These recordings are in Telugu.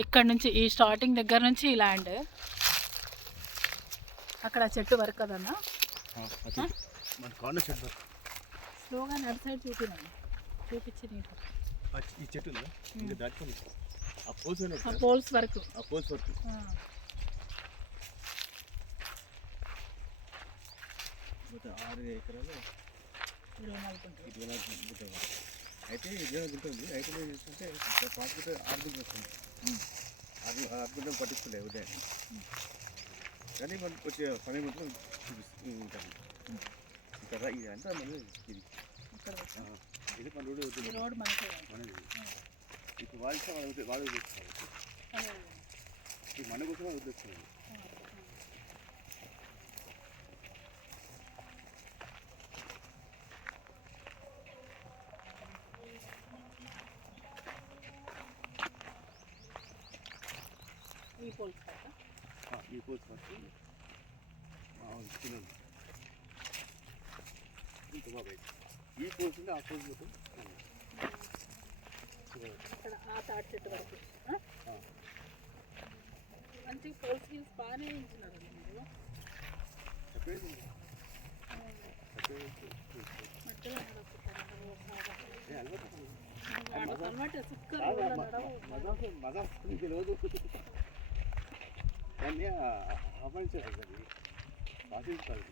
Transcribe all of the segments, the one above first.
ఇక్కడ నుంచి ఈ స్టార్టింగ్ దగ్గర నుంచి ఈ ల్యాండ్ అక్కడ చెట్టు వరకు కదన్నా స్లోగా నడు సైడ్ చూపించి నీకు ఈ చెట్టు పోల్స్ వరకు ఆరు ఎకరాలు 24 గుంటలు అయితే 24 గుంటుంది. అయితే ఏంటంటే పాస్పోర్ట్ 6 గుంటలు వస్తుంది. 6 గుంటలు పట్టించుకోలే ఉదయం కానీ మనకు వచ్చే సమయం మొత్తం ఉంటాను ఇక్కడ ఇది అంతా మన ఇది మన రోడ్డు మనది ఇప్పుడు వాళ్ళు ఈ మన కోసం వదిలేస్తున్నాను. ఈ పోల్స్ వరకు ఇంకా బాబాయ్ ఈ పోల్స్ ఉంటే ఆ పోల్స్ మొత్తం ఆ తాటి చెట్టు వరకు మంచి పోల్స్ బాగానే ఇచ్చినారు మజా తెలియదు కానీ ఆహ్వానించారు అది పాటించాలి.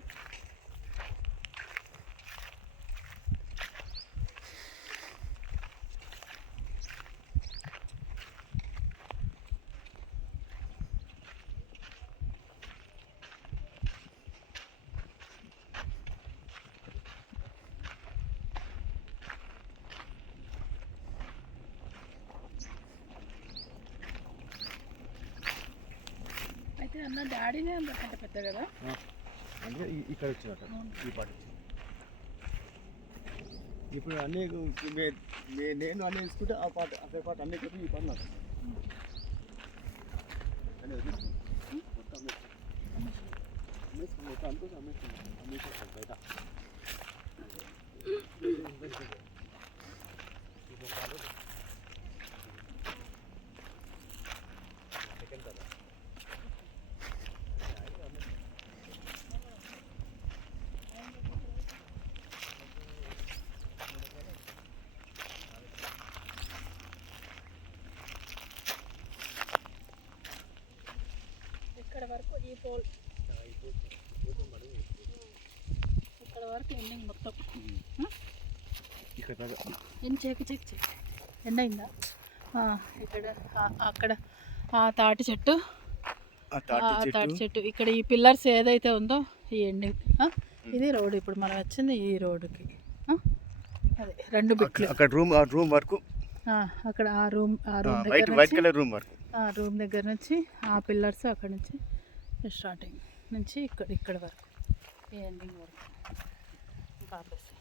అయితే అన్న డాడీనే అంత పెద్ద కదా అంటే ఇక్కడ వచ్చాక ఈ పాట ఇప్పుడు అన్నీ నేను అన్నీ తీసుకుంటే ఆ పాట అదే పాట అన్నీ కొట్టి ఈ పాట నాకు మొత్తం అనుకోసం అమ్మేస్తాను బయట సెకండ్ కదా ఇక్కడ వరకు ఈ పోల్ ఇక్కడ వరకు ఎండింగ్ మొత్తం చెక్ ఎండ్ అయిందా ఇక్కడ అక్కడ ఆ తాటి చెట్టు ఇక్కడ ఈ పిల్లర్స్ ఏదైతే ఉందో ఈ ఎండింగ్ ఇది రోడ్ ఇప్పుడు మనం వచ్చింది ఈ రోడ్డుకి అదే 2 బిట్లు అక్కడ రూమ్ వరకు అక్కడ ఆ రూమ్ వైట్ కలర్ రూమ్ వరకు రూమ్ దగ్గర నుంచి ఆ పిల్లర్స్ అక్కడ నుంచి స్టార్టింగ్ నుంచి ఇక్కడ వరకు ఈ ఎండింగ్ వరకు ఆపేసి